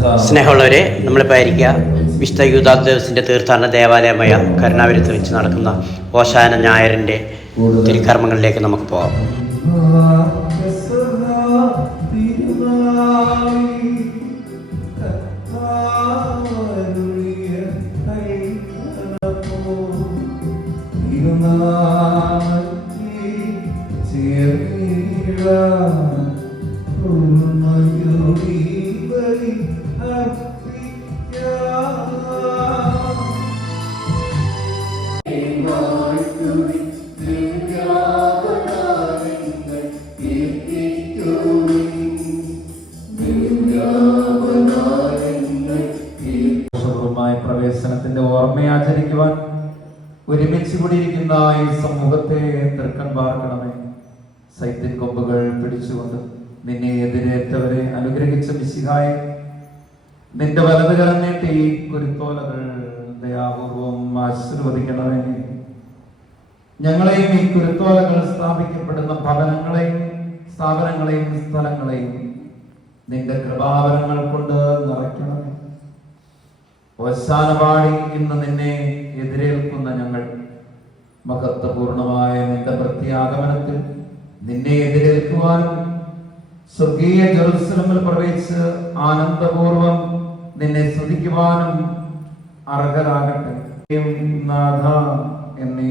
സ്നേഹമുള്ളവരെ, നമ്മളിപ്പോൾ ആയിരിക്കുക വിശുദ്ധ യൂദാദേവസിൻ്റെ തീർത്ഥാടന ദേവാലയമായ കരുണാപുരത്ത് വെച്ച് നടക്കുന്ന ഓശാന ഞായറിൻ്റെ തിരുക്കർമ്മങ്ങളിലേക്ക് നമുക്ക് പോകാം. പ്രവേശനത്തിന്റെ ഓർമ്മയാചരിക്കുവാൻ ഒരുമിച്ച് കൂടിയിരിക്കുന്ന ഈ സമൂഹത്തെ തൃക്കൺ പാർക്കണമേ. സൈത്തിൻ കൊമ്പുകൾ പിടിച്ചുകൊണ്ട് നിന്നെ എതിരേറ്റവരെ അനുഗ്രഹിച്ച മിശിഹായെ, നിന്റെ വലതുകരം നീട്ടി ഈ കുരുത്തോലകൾ ദയാപൂർവം ആശീർവദിക്കണമേ. ഞങ്ങളെയും ഈ കുരുത്തോലകൾ സ്ഥാപിക്കപ്പെടുന്ന ഭവനങ്ങളെയും സ്ഥാപനങ്ങളെയും സ്ഥലങ്ങളെയും നിന്റെ കൃപാവരങ്ങൾ കൊണ്ട് നിറയ്ക്കണമേ. ഓശാന പാടി ഇന്ന് നിന്നെ എതിരേൽക്കുന്ന ഞങ്ങൾ മഹത്വപൂർണമായ നിന്റെ പ്രത്യാഗമനത്തിൽ നിന്നെ എതിരേൽക്കുവാനും സ്വർഗീയ ജെറുസലമിൽ പ്രവേശിച്ച് ആനന്ദപൂർവം നിന്നെ സ്തുതിക്കുവാനും അർഹരാകട്ടെ. നാഥ എന്നീ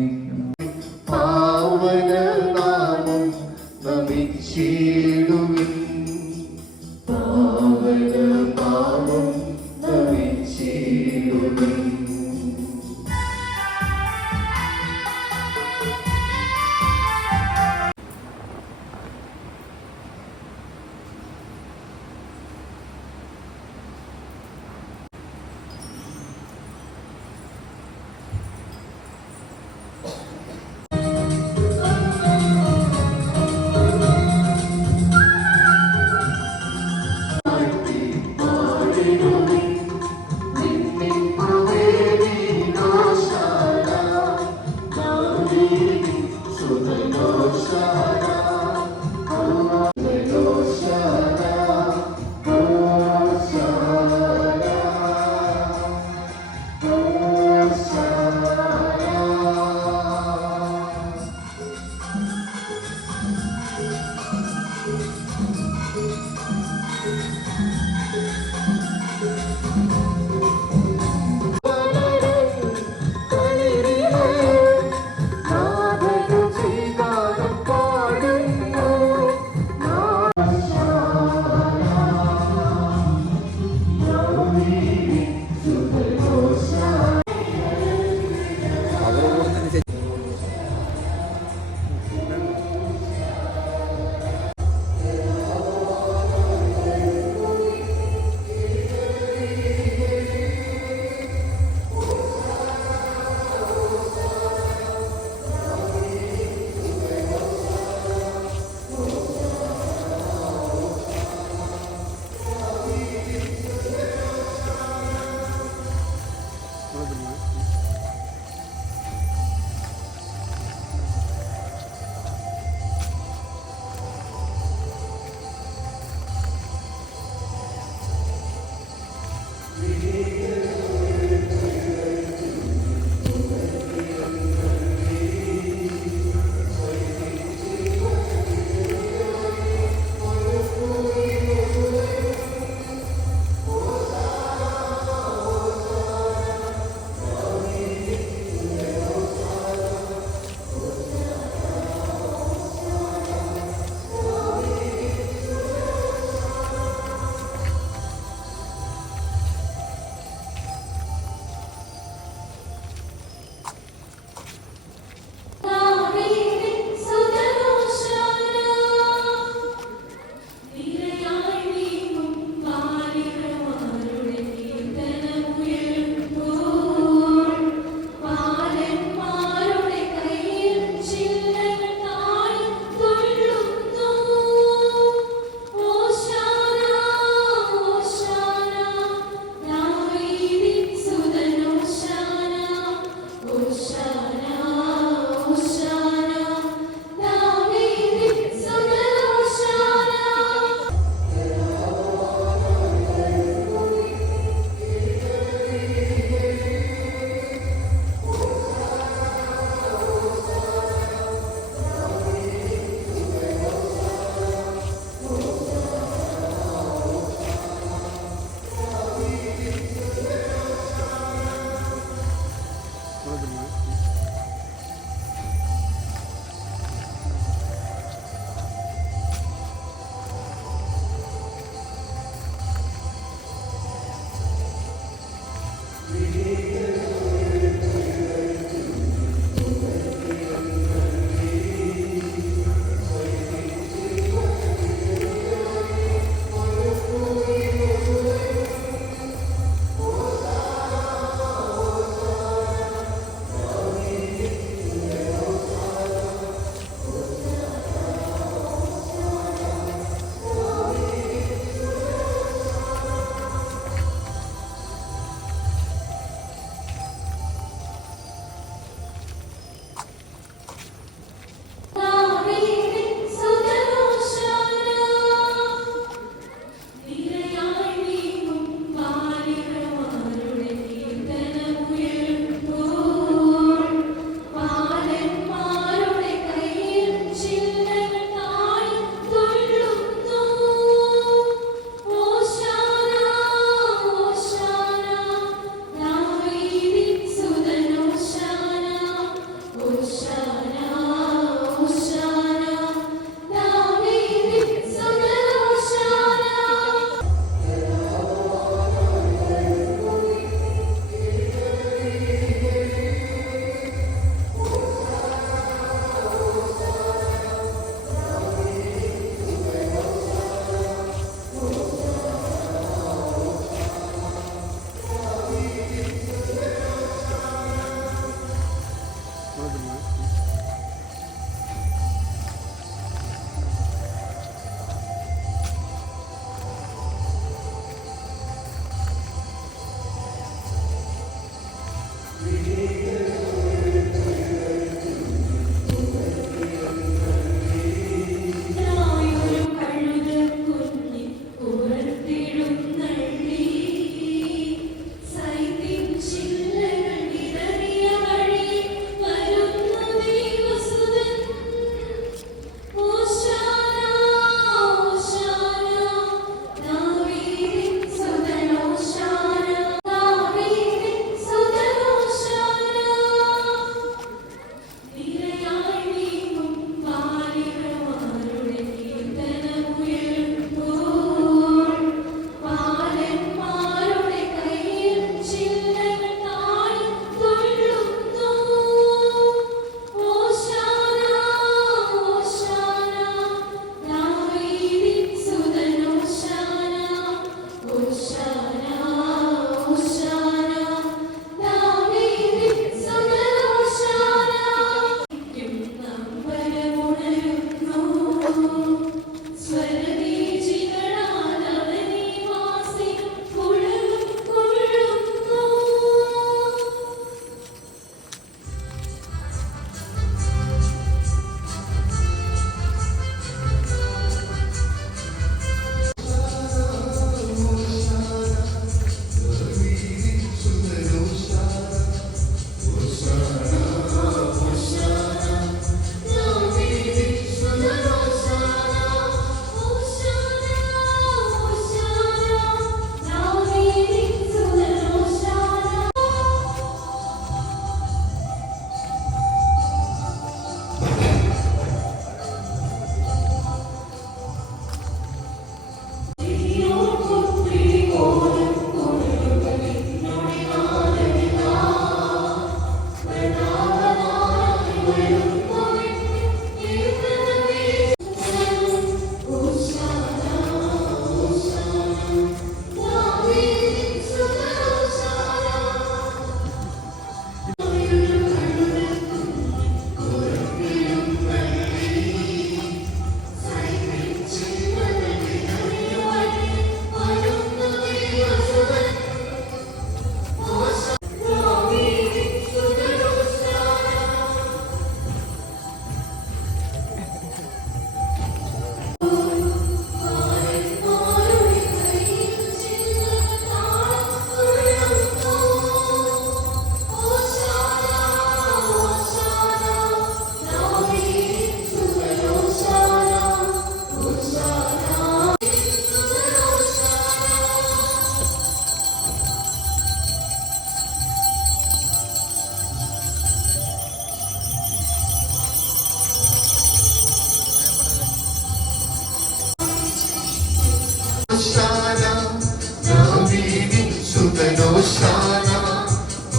സുതനോശാന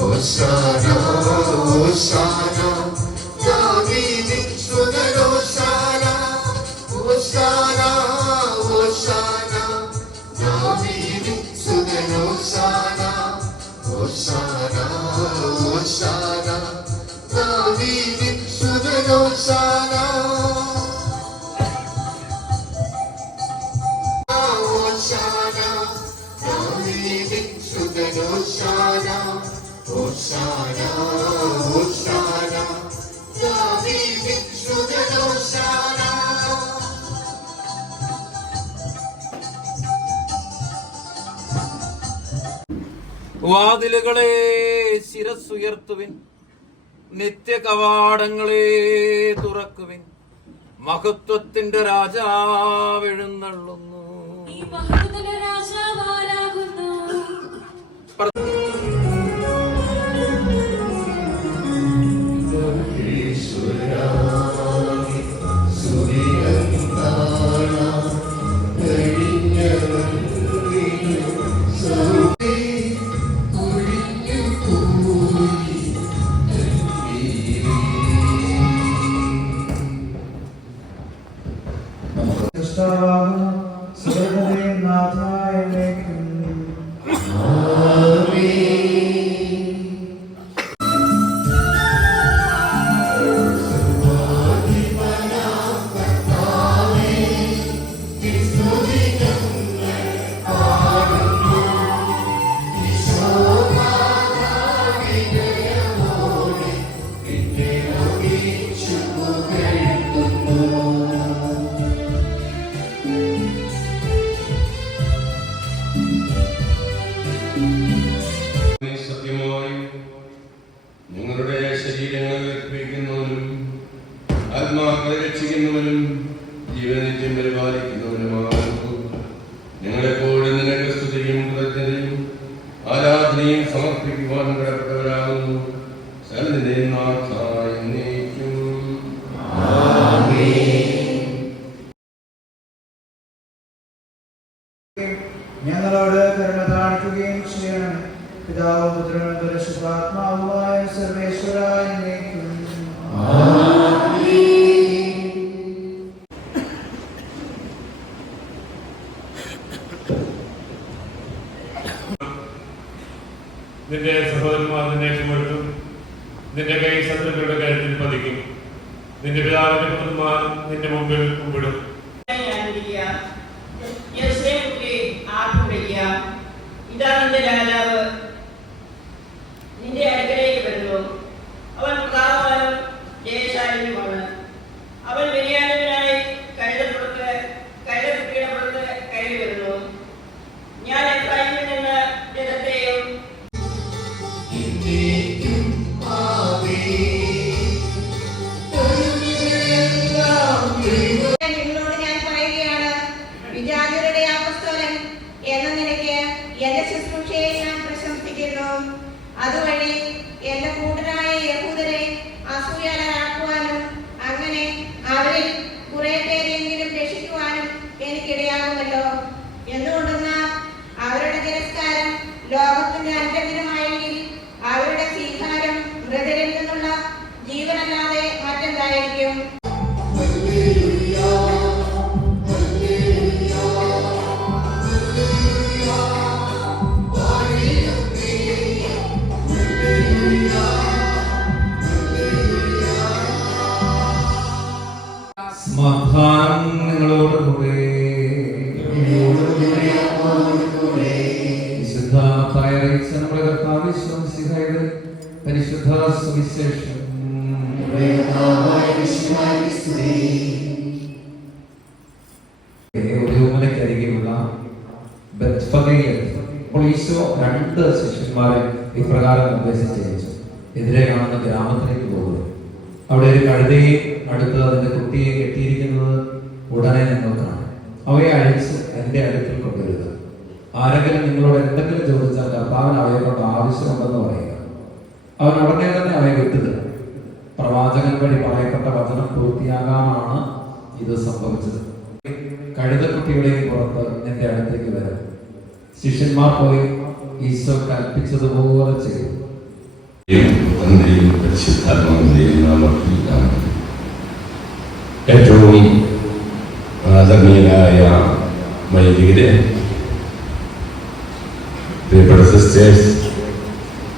ഓശാന ഓശാന ദാവീദിൻ സുതനോശാന ഓശാന ഓശാന ദാവീദിൻ സുതനോശാന ഓശാന ഓശാന ദാവീദിൻ സുതനോശാന Hosanna, Hosanna, Hosanna, Davidin sudan Hosanna. വാതിലുകളെ ശിരസ്സുയർത്തുവിൻ, നിത്യ കവാടങ്ങളെ തുറക്കുവിൻ, മഹത്വത്തിന്റെ രാജാവ് എഴുന്നള്ളുന്നു. നിങ്ങളുടെ ശരീരങ്ങൾ ഉയർപ്പിക്കുന്നവനും ആത്മാക്കളെ രക്ഷിക്കുന്നവനും ജീവനിത്യം പരിപാലിക്കുന്നവനുമാകുന്നു. ഞങ്ങളെപ്പോഴും നിനക്ക് സ്തുതിയും കൃതജ്ഞതയും ആരാധനയും സമർപ്പിക്കുവാൻ കടപ്പെട്ടവരാകുന്നു. ഞങ്ങളോട് കരുണ കാണിക്കുകയും ചെയ്യണം. പിതാവും പുത്രനും പരിശുദ്ധാത്മാവുമായ സർവേശ്വരായ എന്നേക്കും. നിന്റെ സഹോദരന്മാർ നിന്നെ ചുമട്ടും, നിന്റെ കൈ ശത്രുക്കളുടെ കരുത്തിൽ പതിക്കും. നിന്റെ പിതാവിന്റെ പുത്രന്മാർ നിന്റെ മുമ്പിൽ കുമ്പിടും. ഇതാ നിന്റെ രാജാവ് നിന്റെ അടുക്കലേക്ക് വരുന്നു. അവൻ പ്രതാപവാനും ജയശാലിയുമാണ്. അവൻ വിനയാനവനായി കഴുതപ്പുറത്ത് കയറി വരുന്നു. ഞാൻ എഫ്രൈമിൽ നിന്ന് ജനത്തെയും നിങ്ങളോട് ഞാൻ പറയുകയാണ്, വിജാതിയുടെ അപ്പസ്തോലൻ എന്ന നിലയ്ക്ക് എന്റെ ശുശ്രൂഷയെ ഞാൻ പ്രശംസിക്കുന്നു. അതുവഴി എന്റെ കൂട്ടരായ യഹൂദരെ അസൂയാലാക്കുവാനും അങ്ങനെ അവരിൽ കുറെ പേരെങ്കിലും രക്ഷിക്കുവാനും എനിക്കിടയാകുമല്ലോ. എന്തുകൊണ്ടെന്നാൽ അവരുടെ തിരസ്കാരം ലോകത്തിന്റെ അനുഗ്രഹമായെങ്കിൽ അവരുടെ സ്വീകാരം മൃതരിൽ നിന്നുള്ള ജീവനല്ലാതെ മറ്റെന്തായിരിക്കും? സമാധാനം നിങ്ങളോടുകൂടെ. വിശുദ്ധ മത്തായി അറിയിച്ച നമ്മുടെ കർത്താവ് യേശുമിശിഹായുടെ പരിശുദ്ധ സുവിശേഷം. ഒലിവുമലയ്ക്കരികെയുള്ള ബെത്ഫഗയിൽ അപ്പോൾ ഈശോ 2 ശിഷ്യന്മാരെ ഇപ്രകാരം നിർദ്ദേശിച്ചു: എതിരെ കാണുന്ന ഗ്രാമത്തിലേക്ക് പോകുക. അവിടെ ഒരു കഴുതയെ അടുത്ത് അതിന്റെ കുട്ടിയെ കെട്ടിയിരിക്കുന്നത് ഉടനെ നിങ്ങൾ കാണും. അവയെ അഴിച്ച് എൻ്റെ അടുക്കൽ കൊണ്ടുവരിക. ആരെങ്കിലും നിങ്ങളോട് എന്തെങ്കിലും ചോദിച്ചാൽ കർത്താവിന് അവയെ കൊണ്ട് ആവശ്യമുണ്ടെന്ന് പറയുക. അവൻ ഉടനെ തന്നെ അവയെ വിട്ടുതരും. പ്രവാചകൻ വഴി പറയപ്പെട്ട വചനം പൂർത്തിയാകാനാണ് ഇത് സംഭവിച്ചത്. കഴുതക്കുട്ടിയുടെയും പുറത്ത് എൻ്റെ അടുത്തേക്ക് വരും. ശിഷ്യന്മാർ പോയി ഈശോ കൽപ്പിച്ചതുപോലെ ചെയ്തു. ഏറ്റവും ആദരണീയരായ വൈദികരെ, പ്രിയപ്പെട്ട സിസ്റ്റേഴ്സ്,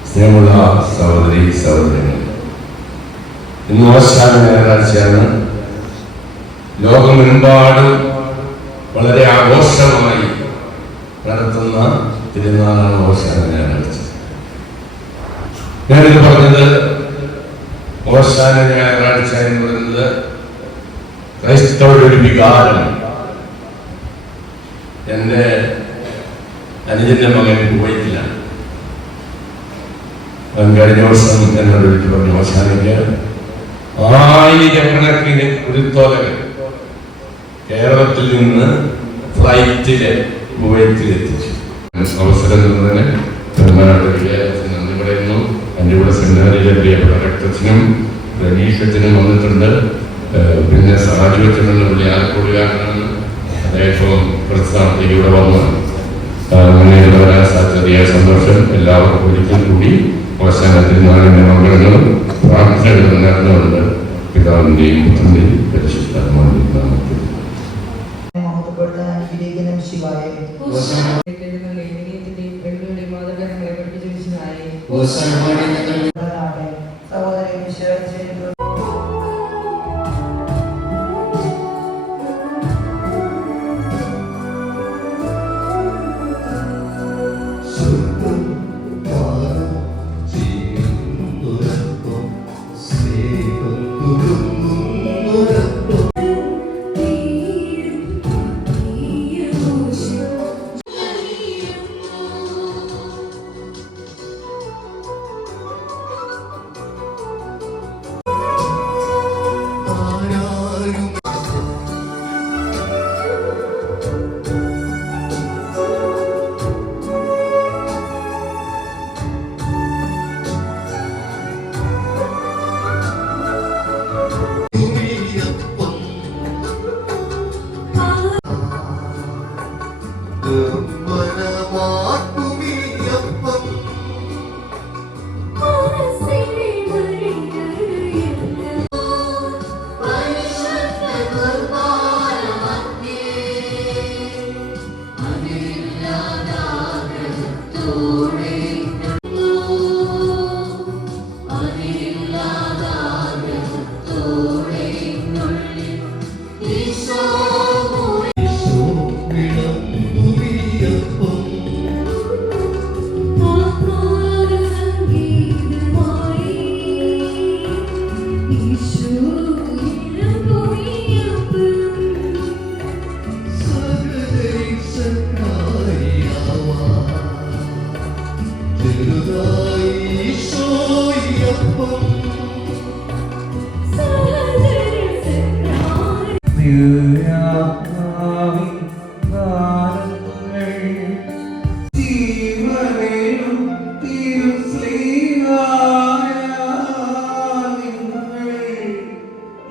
സ്നേഹമുള്ള സഹോദരി സഹോദരങ്ങൾ, ഇന്ന് ഓശാന ഞായറാഴ്ചയാണ്. ലോകമെമ്പാടും വളരെ ആഘോഷമായി നടത്തുന്ന തിരുനാളാണ് ഓശാന ഞായറാഴ്ച. ഞാനിത് പറഞ്ഞത് ഓശാന ഞായറാഴ്ച എന്ന് പറയുന്നത് ക്രൈസ്തവരുടെ ഒരു വികാരം. എൻ്റെ അനുജന്റെ മകൻ കുവൈറ്റിലാണ്. കഴിഞ്ഞ വർഷം എന്നോട് വിളിച്ചു പറഞ്ഞു, ഓശാനയ്ക്ക് 1000കണക്കിന് കുരുത്തോലകൾ കേരളത്തിൽ നിന്ന് ഫ്ലൈറ്റില് കുവൈറ്റിൽ എത്തിച്ചു. അവസരം തന്നതിന് കർണാടക വിദ്യാലയത്തിന് നന്ദി പറയുന്നു. എൻ്റെ കൂടെ സെമിനാറിയിലെ പ്രിയപ്പെട്ട രക്തത്തിനും രമീഷത്തിനും വന്നിട്ടുണ്ട്. പിന്നെ സഹാജിവച്ചനുള്ള പുള്ളി ആലപ്പുഴക്കാരനാണ്. അദ്ദേഹം പ്രസ്ഥാനത്തേക്ക് ഇവിടെ വന്ന് അങ്ങനെ വരാൻ സാധ്യതയായ സന്തോഷം. എല്ലാവർക്കും ഒരിക്കൽ കൂടി അവസാനത്തിൽ നാളിന്റെ മംഗളങ്ങളും പ്രാർത്ഥനകളും നേർന്നുകൊണ്ട് പിതാവിന്റെയും പുത്രന്റെയും പരിശുദ്ധാത്മാവിന്റെയും നാമത്തിൽ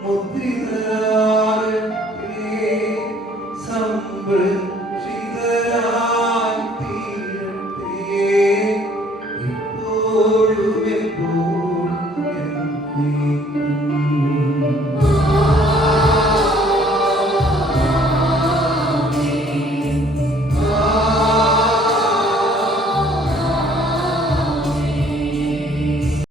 മുദ്രിത